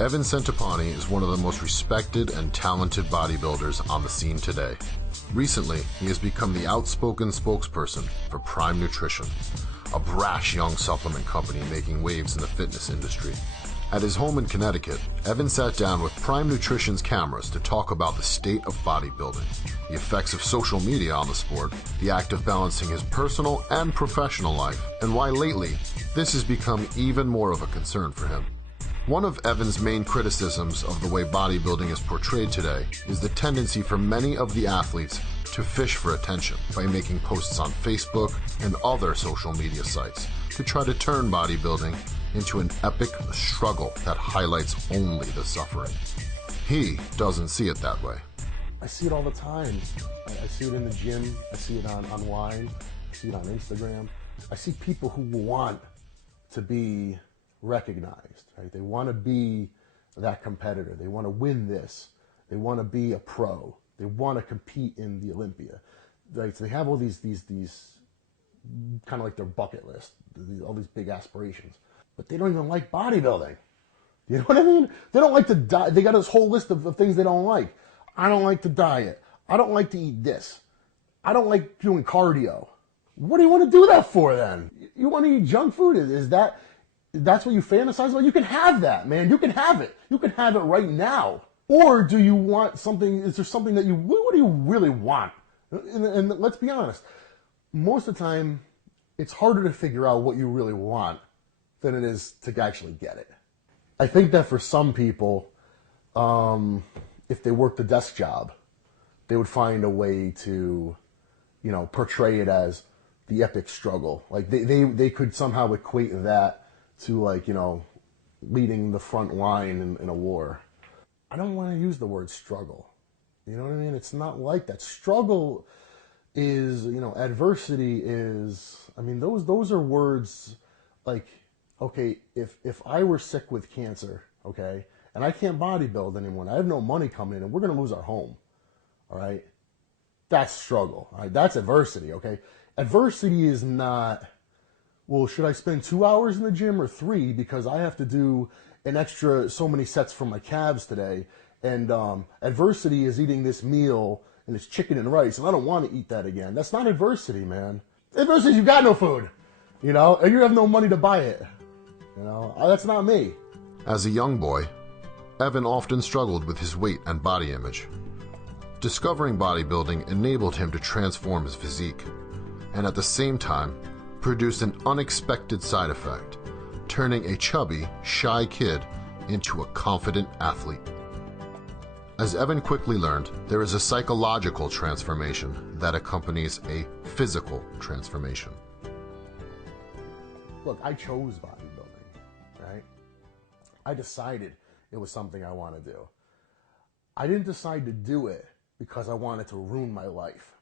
Evan Centopani is one of the most respected and talented bodybuilders on the scene today. Recently, he has become the outspoken spokesperson for Prime Nutrition, a brash young supplement company making waves in the fitness industry. At his home in Connecticut, Evan sat down with Prime Nutrition's cameras to talk about the state of bodybuilding, the effects of social media on the sport, the act of balancing his personal and professional life, and why lately this has become even more of a concern for him. One of Evan's main criticisms of the way bodybuilding is portrayed today is the tendency for many of the athletes to fish for attention by making posts on Facebook and other social media sites to try to turn bodybuilding into an epic struggle that highlights only the suffering. He doesn't see it that way. I see it all the time. I see it in the gym, I see it online, I see it on Instagram. I see people who want to be recognized, right? They want to be that competitor. They want to win this. They want to be a pro. They want to compete in the Olympia, right? So they have all these kind of like their bucket list, all these big aspirations, but they don't even like bodybuilding. You know what I mean? They don't like to diet. They got this whole list of things they don't like. I don't like to diet. I don't like to eat this. I don't like doing cardio. What do you want to do that for then? You want to eat junk food? That's what you fantasize about? You can have that, man. You can have it. You can have it right now. Or do you want something, is there something that what do you really want? And let's be honest, most of the time, it's harder to figure out what you really want than it is to actually get it. I think that for some people, if they worked a desk job, they would find a way to, portray it as the epic struggle. Like they could somehow equate that to leading the front line in a war. I don't want to use the word struggle. You know what I mean? It's not like that. Struggle is, adversity is, those are words like, okay, if I were sick with cancer, okay, and I can't bodybuild anymore, and I have no money coming in, and we're going to lose our home, all right? That's struggle, all right? That's adversity, okay? Adversity is not, well, should I spend 2 hours in the gym or 3 because I have to do an extra so many sets for my calves today, and adversity is eating this meal and it's chicken and rice, and I don't want to eat that again. That's not adversity, man. Adversity is you got no food, and you have no money to buy it. That's not me. As a young boy, Evan often struggled with his weight and body image. Discovering bodybuilding enabled him to transform his physique, and at the same time, produced an unexpected side effect, turning a chubby, shy kid into a confident athlete. As Evan quickly learned, there is a psychological transformation that accompanies a physical transformation. Look, I chose bodybuilding, right? I decided it was something I want to do. I didn't decide to do it because I wanted to ruin my life,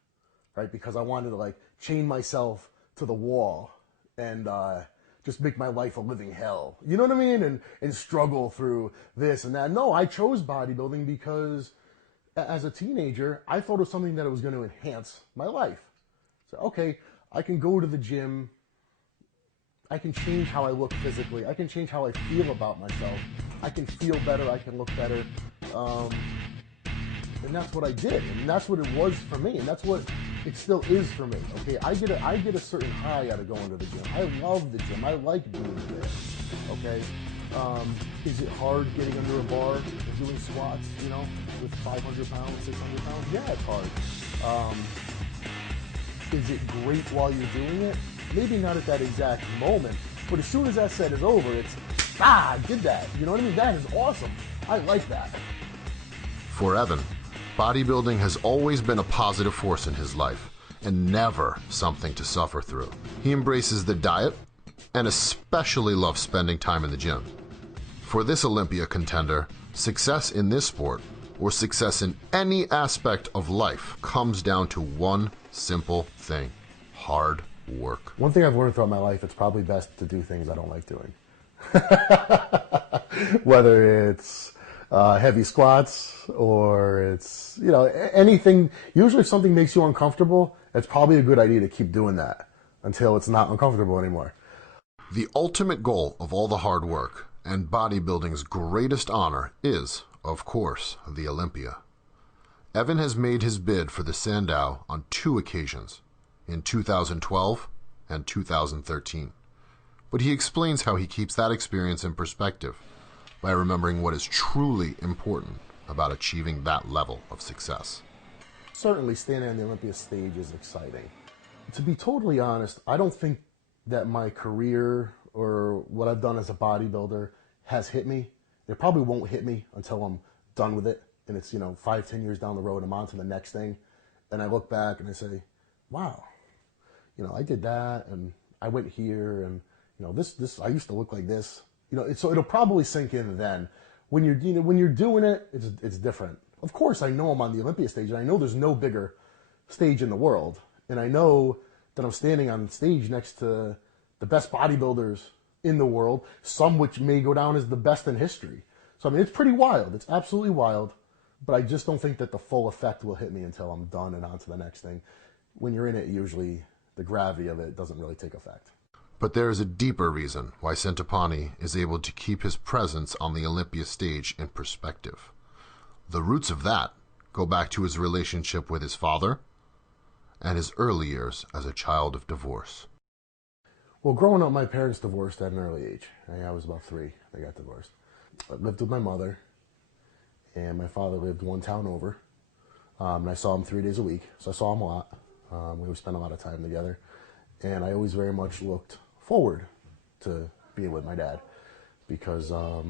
right? Because I wanted to chain myself to the wall and just make my life a living hell. You know what I mean? And struggle through this and that. No, I chose bodybuilding because as a teenager, I thought it was something that was going to enhance my life. So, okay, I can go to the gym. I can change how I look physically. I can change how I feel about myself. I can feel better. I can look better. And that's what I did. And that's what it was for me. And that's what it still is for me. Okay, I get a certain high out of going to the gym. I love the gym. I like being there. Okay, is it hard getting under a bar and doing squats? With 500 pounds, 600 pounds? Yeah, it's hard. Is it great while you're doing it? Maybe not at that exact moment, but as soon as that set is over, it's, I did that. You know what I mean? That is awesome. I like that. For Evan, bodybuilding has always been a positive force in his life and never something to suffer through. He embraces the diet and especially loves spending time in the gym. For this Olympia contender, success in this sport or success in any aspect of life comes down to one simple thing: hard work. One thing I've learned throughout my life, it's probably best to do things I don't like doing. Whether it's heavy squats or it's, anything. Usually if something makes you uncomfortable, it's probably a good idea to keep doing that until it's not uncomfortable anymore. The ultimate goal of all the hard work And bodybuilding's greatest honor is, of course, the Olympia. Evan has made his bid for the Sandow on 2 occasions, in 2012 and 2013. But he explains how he keeps that experience in perspective by remembering what is truly important about achieving that level of success. Certainly standing on the Olympia stage is exciting. To be totally honest, I don't think that my career or what I've done as a bodybuilder has hit me. It probably won't hit me until I'm done with it. And it's, 5-10 years down the road, I'm on to the next thing. And I look back and I say, wow, I did that and I went here and, this, I used to look like this. So it'll probably sink in then. When you're doing it, it's different. Of course, I know I'm on the Olympia stage and I know there's no bigger stage in the world. And I know that I'm standing on stage next to the best bodybuilders in the world, some which may go down as the best in history. So, it's pretty wild. It's absolutely wild. But I just don't think that the full effect will hit me until I'm done and on to the next thing. When you're in it, usually the gravity of it doesn't really take effect. But there is a deeper reason why Centopani is able to keep his presence on the Olympia stage in perspective. The roots of that go back to his relationship with his father and his early years as a child of divorce. Well, growing up, my parents divorced at an early age. I was about 3. They got divorced. I lived with my mother, and my father lived one town over. And I saw him 3 days a week, so I saw him a lot. We would spend a lot of time together. And I always very much looked forward to being with my dad because, I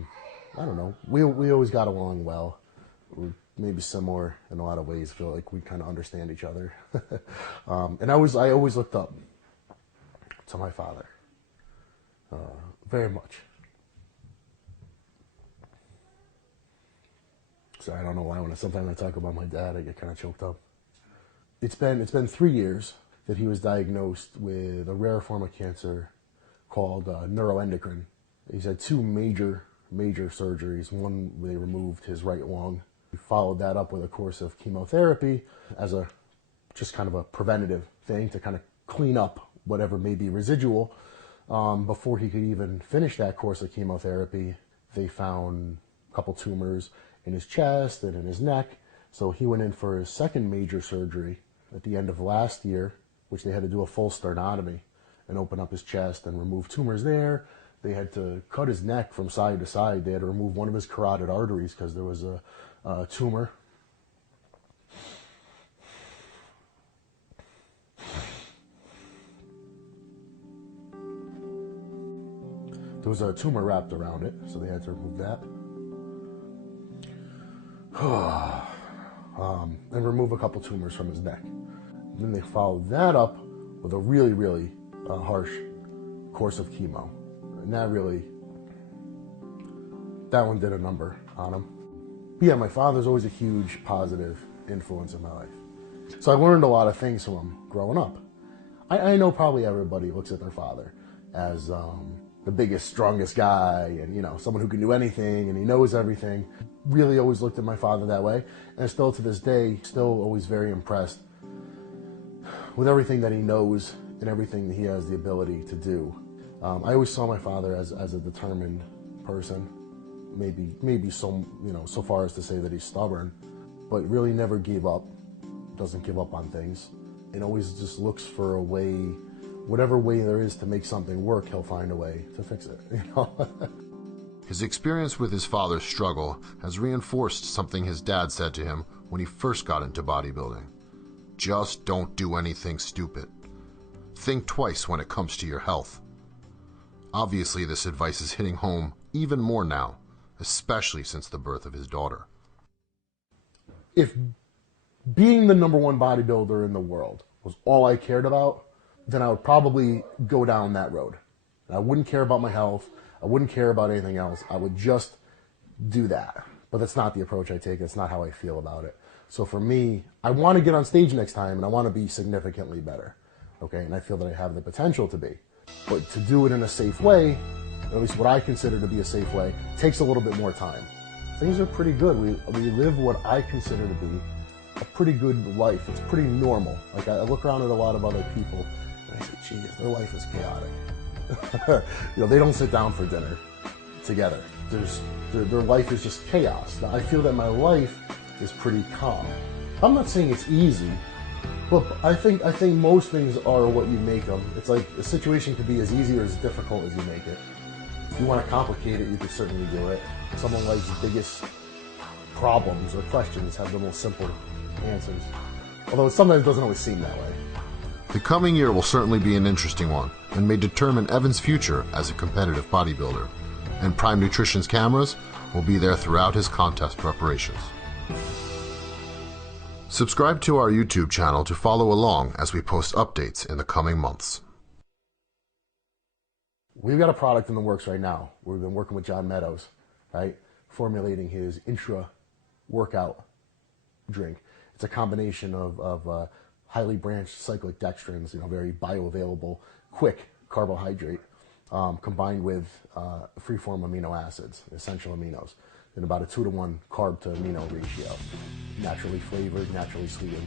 don't know, we always got along well. We're maybe similar in a lot of ways. I feel like we kind of understand each other. And I always looked up to my father very much. So I don't know why sometimes I talk about my dad, I get kind of choked up. It's been 3 years that he was diagnosed with a rare form of cancer called neuroendocrine. He's had 2 major surgeries. One, they removed his right lung. He followed that up with a course of chemotherapy as just kind of a preventative thing to kind of clean up whatever may be residual. Before he could even finish that course of chemotherapy, they found a couple tumors in his chest and in his neck. So he went in for his second major surgery at the end of last year, which they had to do a full sternotomy and open up his chest and remove tumors there. They had to cut his neck from side to side. They had to remove one of his carotid arteries because there was a tumor. There was a tumor wrapped around it, so they had to remove that. And remove a couple tumors from his neck. Then they followed that up with a really, really harsh course of chemo. And that one did a number on him. But yeah, my father's always a huge positive influence in my life. So I learned a lot of things from him growing up. I know probably everybody looks at their father as the biggest, strongest guy and, someone who can do anything and he knows everything. Really always looked at my father that way. And still to this day, still always very impressed with everything that he knows and everything that he has the ability to do. I always saw my father as a determined person. Maybe so far as to say that he's stubborn, but really never gave up, doesn't give up on things, and always just looks for a way, whatever way there is to make something work, he'll find a way to fix it, His experience with his father's struggle has reinforced something his dad said to him when he first got into bodybuilding. Just don't do anything stupid. Think twice when it comes to your health. Obviously, this advice is hitting home even more now, especially since the birth of his daughter. If being the #1 bodybuilder in the world was all I cared about, then I would probably go down that road. I wouldn't care about my health. I wouldn't care about anything else. I would just do that. But that's not the approach I take. That's not how I feel about it. So for me, I want to get on stage next time and I want to be significantly better. Okay, and I feel that I have the potential to be. But to do it in a safe way, at least what I consider to be a safe way, takes a little bit more time. Things are pretty good. We live what I consider to be a pretty good life. It's pretty normal. Like I look around at a lot of other people and I say, geez, their life is chaotic. They don't sit down for dinner. together. Their life is just chaos. Now, I feel that my life is pretty calm. I'm not saying it's easy, but I think most things are what you make them. It's like a situation could be as easy or as difficult as you make it. If you want to complicate it, you could certainly do it. Someone life's biggest problems or questions have the most simple answers. Although it sometimes doesn't always seem that way. The coming year will certainly be an interesting one and may determine Evan's future as a competitive bodybuilder. And Prime Nutrition's cameras will be there throughout his contest preparations. Subscribe to our YouTube channel to follow along as we post updates in the coming months. We've got a product in the works right now. We've been working with John Meadows, right? Formulating his intra-workout drink. It's a combination of highly branched cyclic dextrins, very bioavailable, quick carbohydrate, combined with free-form amino acids, essential aminos, in about a 2-to-1 carb to amino ratio. Naturally flavored, naturally sweetened.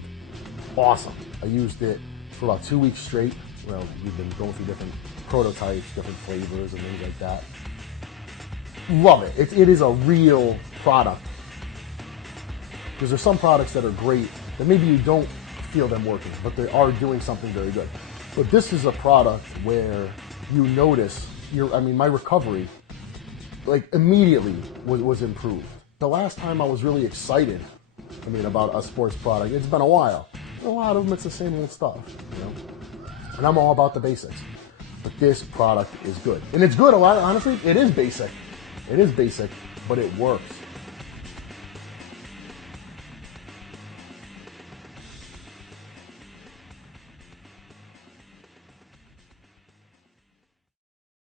Awesome. I used it for about 2 weeks straight. Well, we've been going through different prototypes, different flavors and things like that. Love it. It is a real product. Because there's some products that are great that maybe you don't feel them working, but they are doing something very good. But this is a product where you notice my recovery, like, immediately was improved. The last time I was really excited, about a sports product, it's been a while. A lot of them, it's the same old stuff, And I'm all about the basics. But this product is good. And it's good, honestly, it is basic. It is basic, but it works.